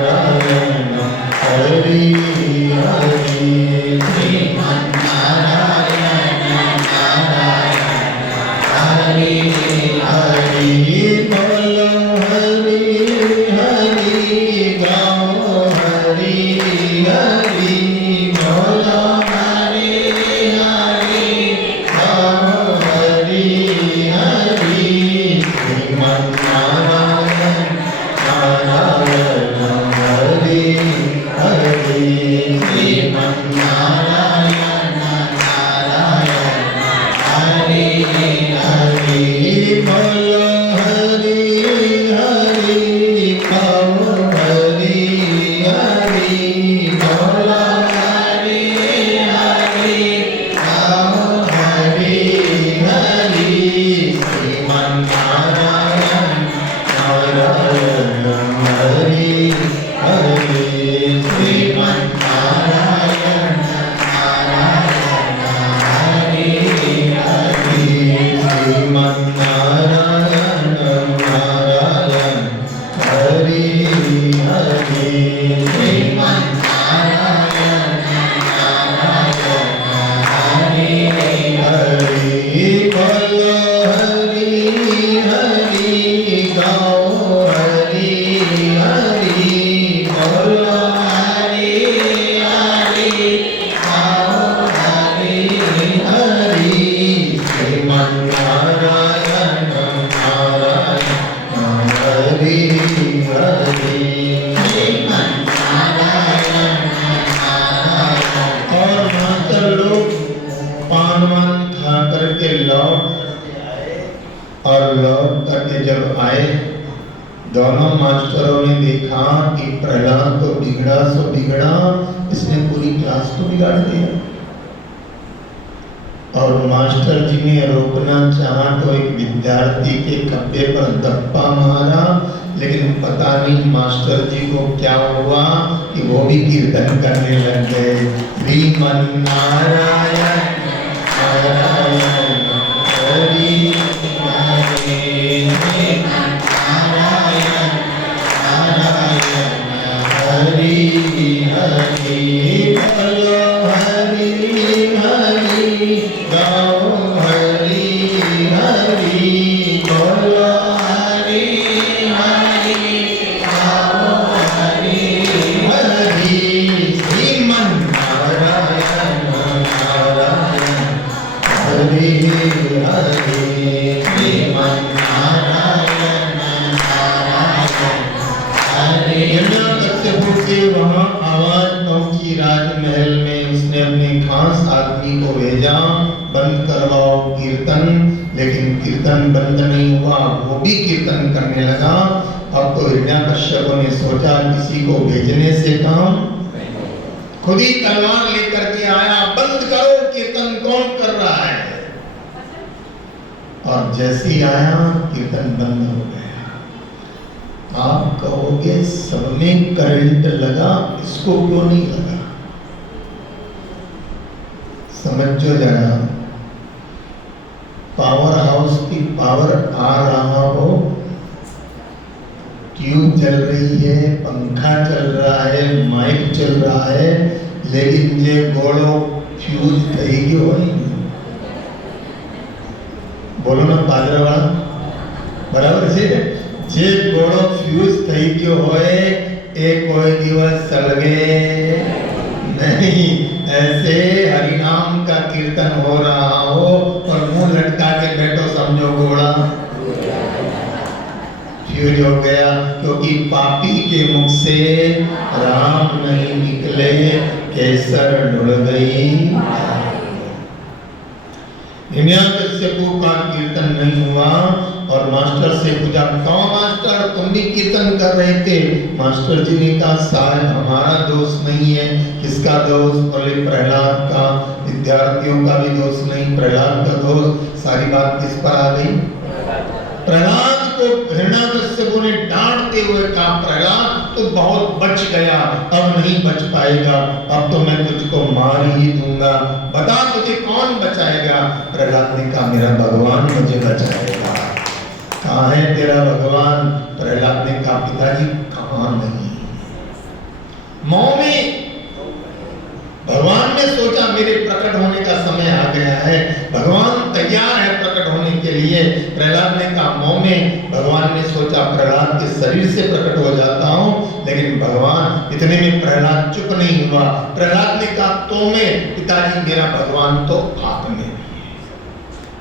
करके जब आए, दोनों मास्टरों ने देखा कि प्रहलाद तो बिगड़ा सो बिगड़ा, इसने पूरी क्लास को बिगाड़ दिया। और मास्टर जी ने रोकना चाहा तो एक विद्यार्थी के खब्बे पर धप्पा मारा, लेकिन पता नहीं मास्टर जी को क्या हुआ कि वो भी कीर्तन करने लग गए। श्रीमन नारायण नारायण हरि हरि हरि बोलो हरि हरि गाओ हरि हरि बोलो हरि हरि गाओ हरि हरि श्रीमन नारायण नारायण हरि हरि श्रीमन नारायण नारायण हरि। वहाँ आवाज पहुंची राजमहल में, उसने अपने खास आदमी को भेजा, बंद करवाओ कीर्तन। लेकिन कीर्तन बंद नहीं हुआ, वो भी कीर्तन करने लगा। अब तो हिरण्यकश्यप ने सोचा किसी को भेजने से काम, खुद ही तलवार लेकर के आया, बंद करो कीर्तन, कौन कर रहा है। और जैसे ही आया कीर्तन बंद हो गया। आप कहोगे सब में करंट लगा, इसको क्यों नहीं लगा? समझो जरा, पावर हाउस की पावर आ रहा हो, ट्यूब चल रही है, पंखा चल रहा है, माइक चल रहा है, लेकिन ये गोड़ो फ्यूज कहीं क्यों नहीं? बोलो ना पादरा बराबर से, जे गोड़ो फ्यूज થઈ ગયો હોય એ કોઈ દિવસ સળગે नहीं। ऐसे हरिनाम का कीर्तन हो रहा हो और मुंह लटका के बैठो, समझो घोड़ा फ्यूज हो गया, क्योंकि पापी के मुख से राम नहीं निकले, केसर ढुल गई। हिरण्यकश्यप का कीर्तन नहीं हुआ और मास्टर से पूछा, कौन मास्टर तुम भी कीर्तन कर रहे थे? मास्टर जी ने कहा, साहब हमारा दोष नहीं है। किसका दोष? बोले प्रहलाद का। विद्यार्थियों का भी दोष नहीं, प्रहलाद का दोष। सारी बात किस पर आ गई? प्रहलाद को हिरण्यकश्यप ने डांटते हुए कहा, प्रहलाद तो बहुत बच गया, अब नहीं बच पाएगा, अब तो मैं तुझको मार ही दूंगा, बता तुझे कौन बचाएगा? प्रहलाद ने कहा, मेरा भगवान मुझे बचाएगा। कहाँ है तेरा भगवान? प्रहलाद ने कहा, पिताजी कहाँ नहीं। मौ में भगवान ने सोचा मेरे प्रकट होने का समय आ गया है, भगवान तैयार है प्रकट होने के लिए। प्रहलाद ने कहा, मौ में भगवान ने सोचा प्रहलाद के शरीर से प्रकट हो जाता हूँ, लेकिन भगवान इतने में प्रहलाद चुप नहीं हुआ। प्रहलाद ने कहा, तो मैं पिताजी मेरा भगवान तो आप में।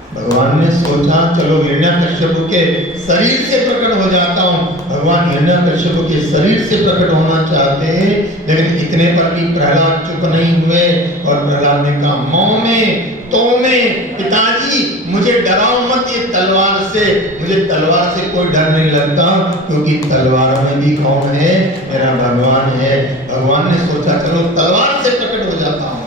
भगवान ने सोचा चलो हिरण्यकश्यप के शरीर से प्रकट हो जाता हूँ। भगवान हिरण्यकश्यप के शरीर से प्रकट होना चाहते हैं, लेकिन इतने पर भी प्रहलाद चुप नहीं हुए और प्रहलाद ने कहा, मौ में तो में पिताजी मुझे डराओ मत ये तलवार से, मुझे तलवार से कोई डर नहीं लगता, क्योंकि तलवार में भी कौन है? मेरा भगवान है। भगवान ने सोचा चलो तलवार से प्रकट हो जाता हूँ।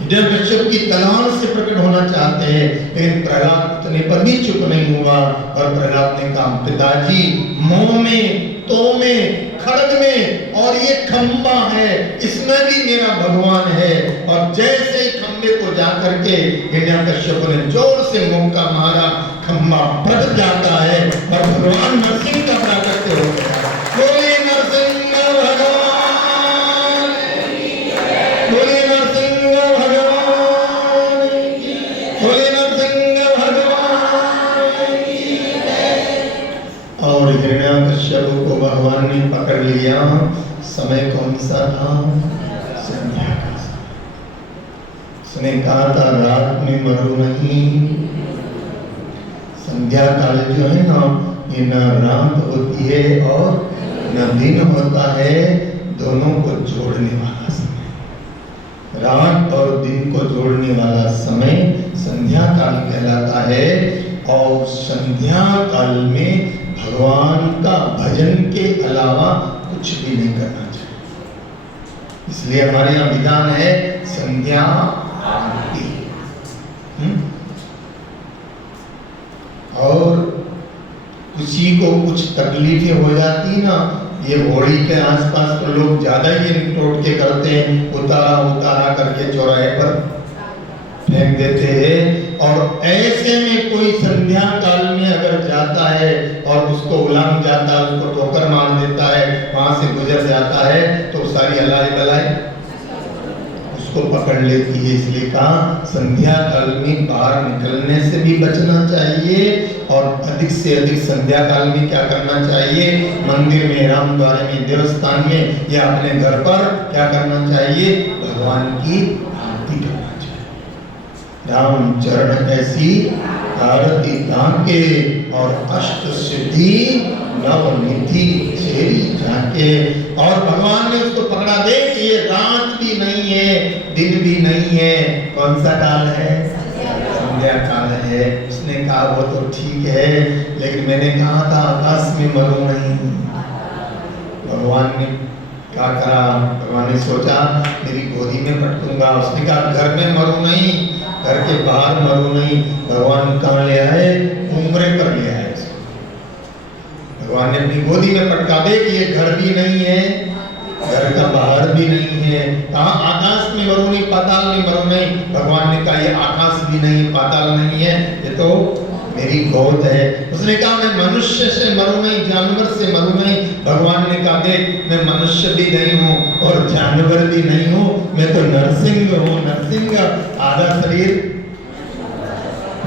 हिरण्यकश्यप की तलवार से प्रकट होना चाहते हैं, लेकिन प्रहलाद इतने पर भी चुप नहीं हुआ और प्रहलाद ने कहा, पिताजी मोह में तो में खड़ग में और ये खंबा है, इसमें भी मेरा भगवान है। और जैसे ही खंबे को जाकर के हिरण्यकश्यप ने जोर से मुक्का मारा, खंबा फट जाता है और भगवान नरसिंह का प्राकट्य हो गया। बोले नरसिंह भगवान, बोले नरसिंह भगवान, बोले नरसिंह भगवान। और हिरण्यकश्यप को भगवान ने पकड़ लिया। समय कौन सा था? संध्या का समय। उसने कहा था रात में मरो नहीं। संध्या काल जो है ना, ये न रात होती है और न दिन होता है, दोनों को जोड़ने वाला समय। रात और दिन को जोड़ने वाला समय संध्या काल कहलाता है। और संध्या काल में भगवान का भजन के अलावा कुछ भी नहीं करना चाहिए। इसलिए हमारे यहाँ विधान है संध्या आरती। और किसी को कुछ तकलीफें हो जाती ना, ये होली के आसपास तो लोग ज्यादा ही टोटके करते हैं, उतारा उतारा करके चौराहे पर फेंक देते हैं। और ऐसे में कोई संध्या काल में अगर जाता है और उसको उलंघ जाता है, उसको ठोकर मार देता है, वहां से गुजर जाता है, तो सारी अलाई बलाई उसको पकड़ लेती है। इसलिए कहा संध्या काल में बाहर निकलने से भी बचना चाहिए और अधिक से अधिक संध्या काल में क्या करना चाहिए, मंदिर में, राम द्वारे में, देवस्थान में या अपने घर पर क्या करना चाहिए, भगवान की आरती करना चाहिए। राम चरण ऐसी आरती ताके और अष्ट सिद्धि नवनिधि छेड़ी जाके। और भगवान ने उसको पकड़ा दे कि ये रात भी नहीं है, दिन भी नहीं है, कौन सा काल है, संध्या काल है। उसने कहा वो तो ठीक है, लेकिन मैंने कहा था आकाश में मरो नहीं। भगवान ने क्या करा, भगवान ने सोचा मेरी गोदी में पटकूंगा। उसने कहा घर में मरो नहीं, घर के बाहर मरो नहीं। भगवान कहाँ ले आए, उम्रे पर ले आए उसको। भगवान ने अपनी गोदी में पटका दे कि ये घर भी नहीं है, घर का बाहर भी नहीं है। कहा आकाश में मरो नहीं, पाताल में मरो नहीं। भगवान ने कहा ये आकाश भी नहीं, पाताल नहीं है, ये तो मेरी गोद है। उसने कहा मैं मनुष्य से मरू नहीं, जानवर से मरू नहीं। भगवान ने कहा देख मैं मनुष्य भी नहीं हूँ और जानवर भी नहीं हूँ, मैं तो नरसिंह हूँ। नरसिंह आधा शरीर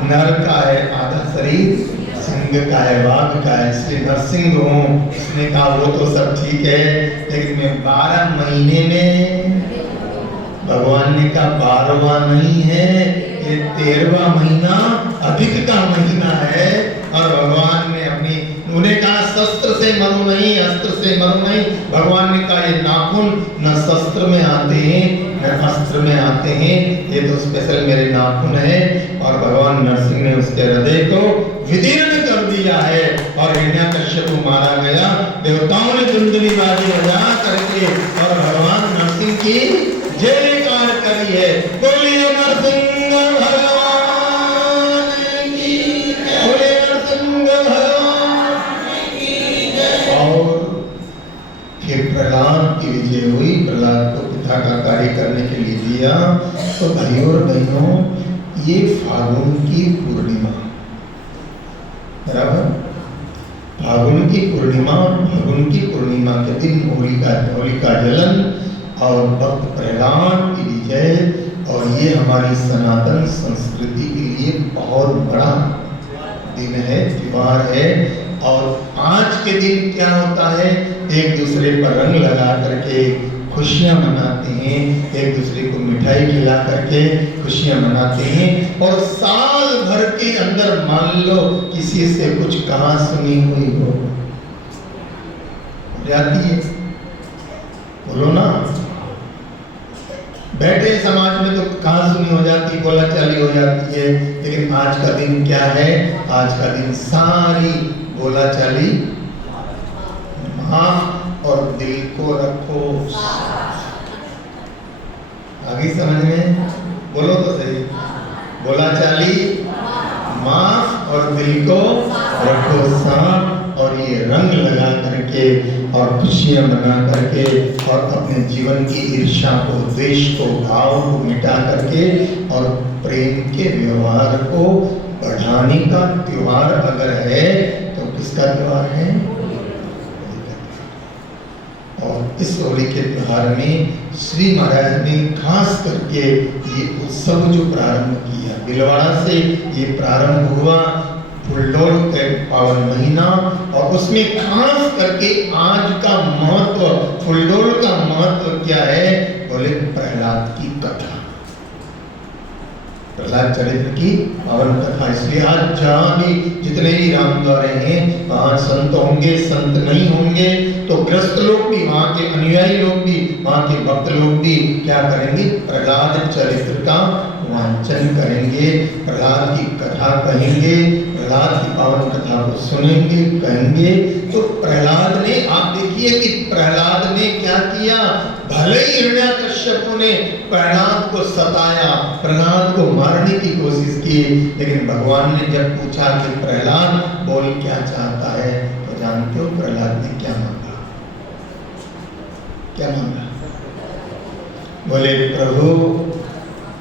नर का है, आधा शरीर सिंह का है, बाघ का है, इसलिए नरसिंह हूँ। उसने कहा वो तो सब ठीक है, लेकिन मैं 12 महीने में, भगवान ने कहा 12वां नहीं है, ये 13वां महीना अधिक का महीना है। और भगवान ने अपनी, उन्हें कहा शस्त्र से मरो नहीं, अस्त्र से मरो नहीं। भगवान ने कहा ये नाखून न शस्त्र में आते हैं न अस्त्र में आते हैं, ये तो स्पेशल मेरे नाखून है। और भगवान नरसिंह ने उसके हृदय को विदीर्ण कर दिया है और हिरण्यकश्यप मारा गया। देवताओं ने धुंधली बाजी बजा करके और भगवान नरसिंह की जयकार करी है। बोलिए नरसिंह भगवान की, बोलिए नरसिंह भगवान की। और फिर प्रहलाद की विजय हुई। प्रहलाद को पिता का कार्य करने के लिए दिया। तो भाइयों और बहनों, ये फागुन की पूर्णिमा, बराबर, फागुन की पूर्णिमा, फागुन की पूर्णिमा के दिन होलिका जलन और भक्त प्रहलाद की विजय। और ये हमारी सनातन संस्कृति के लिए बहुत बड़ा दिन है, त्योहार है। और आज के दिन क्या होता है, एक दूसरे पर रंग लगा करके खुशियां मनाते हैं, एक दूसरे को मिठाई खिला करके खुशियां मनाते हैं। और साल भर के अंदर मान लो किसी से कुछ कहा सुनी हुई हो जाती है, बोलो ना, बैठे समाज में तो कहा सुनी हो जाती, बोला चाली हो जाती है। लेकिन आज का दिन क्या है, आज का दिन सारी बोला चाली माफ और दिल को रखो। आगे समझ में, बोलो तो सही, बोला चाली माफ और दिल को रखो साफ। और ये रंग लगा करके और खुशियां मना करके और अपने जीवन की ईर्ष्या को, द्वेष को, भाव को मिटा करके और प्रेम के व्यवहार को बढ़ाने का त्योहार अगर है तो किसका त्योहार है, और इस होली के त्योहार में श्री महाराज ने खास करके ये उत्सव जो प्रारंभ किया, बिलवाड़ा से ये प्रारंभ हुआ, फुलडोल के पावन महीना। और उसमें खास करके आज का महत्व, फुलडोल का महत्व क्या है, बोले प्रहलाद की कथा, प्रहलाद चरित्र की पावन कथा। इसलिए आज जहाँ भी जितने भी राम द्वारे हैं वहाँ संत होंगे, संत नहीं होंगे तो ग्रस्त लोग भी, वहाँ के अनुयायी लोग भी, वहाँ के भक्त लोग भी क्या करेंगे, प्रहलाद चरित्र का वहाँ वांचन करेंगे, प्रहलाद की कथा कहेंगे, प्रहलाद की पावन कथा को सुनेंगे, कहेंगे, तो प्रहलाद ने, आप देखिए कि प्रहलाद ने क्या किया। भले ही हिरण्याकश्यप ने प्रहलाद को सताया, प्रहलाद को मारने की कोशिश की, लेकिन भगवान ने जब पूछा कि प्रहलाद बोल क्या चाहता है, तो जानते हो प्रहलाद ने क्या मांगा? क्या मांगा? बोले प्रभु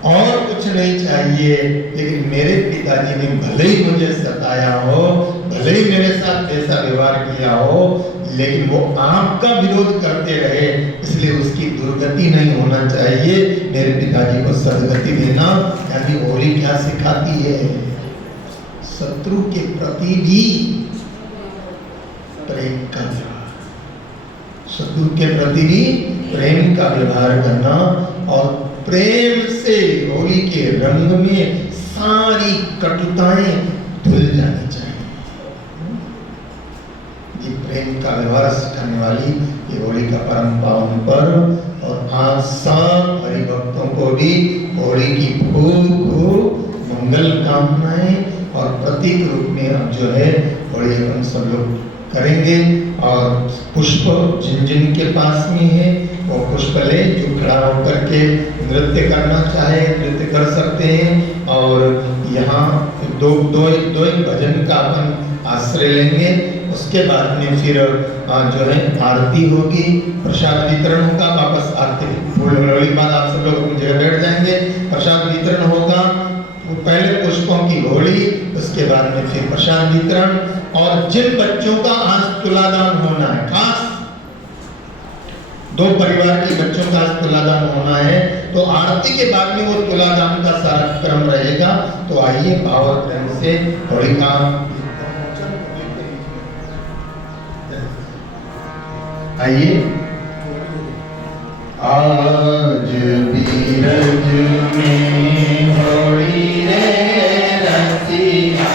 और कुछ नहीं चाहिए, लेकिन मेरे पिताजी ने भले ही मुझे सताया हो, भले ही मेरे साथ ऐसा व्यवहार किया हो, लेकिन वो आपका विरोध करते रहे, इसलिए उसकी दुर्गति नहीं होना चाहिए, मेरे पिताजी को सदगति देना। यानी होली क्या सिखाती है? शत्रु के प्रति भी प्रेम का व्यवहार, शत्रु के प्रति भी प्रेम का व्यवहार करना, और प्रेम से होली के रंग में सारी कटुताएं धुल जानी चाहिए। ये प्रेम का व्यवहार सिखाने वाली ये होली का परम पावन पर्व। और आज सब हरिभक्तों को भी होली की खूब मंगल कामनाएं, और प्रतीक रूप में अब जो है होली अपन सब लोग करेंगे। और पुष्प जिन जिन के पास में है वो पुष्प ले, जो खड़ा होकर के नृत्य करना चाहे नृत्य कर सकते हैं। और यहाँ दो एक भजन का अपन आश्रय लेंगे, उसके बाद में फिर जो है आरती होगी, प्रसाद वितरण होगा, वापस आरती होने के बाद आप सब लोग अपनी जगह बैठ जाएंगे, प्रसाद वितरण होगा। वो पहले पुष्पों की होली, उसके बाद में फिर प्रसाद वितरण। और जिन बच्चों का आज तुलादान होना है, खास 2 परिवार के बच्चों का आज तुलादान होना है, तो आरती के बाद में वो तुलादान का सारा क्रम रहेगा। तो आइए भाव और प्रेम से होली का आइए। आज बीरज में होली रे रसिया,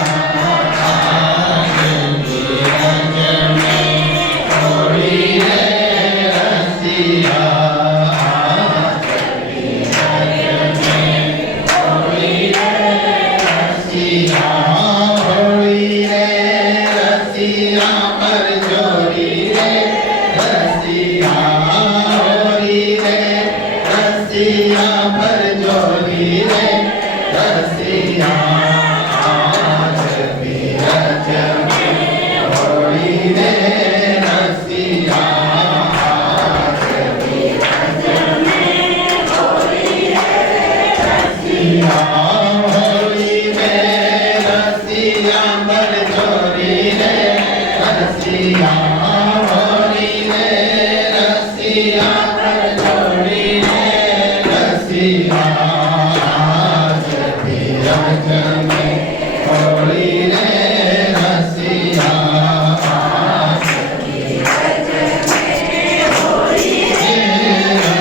Yeah.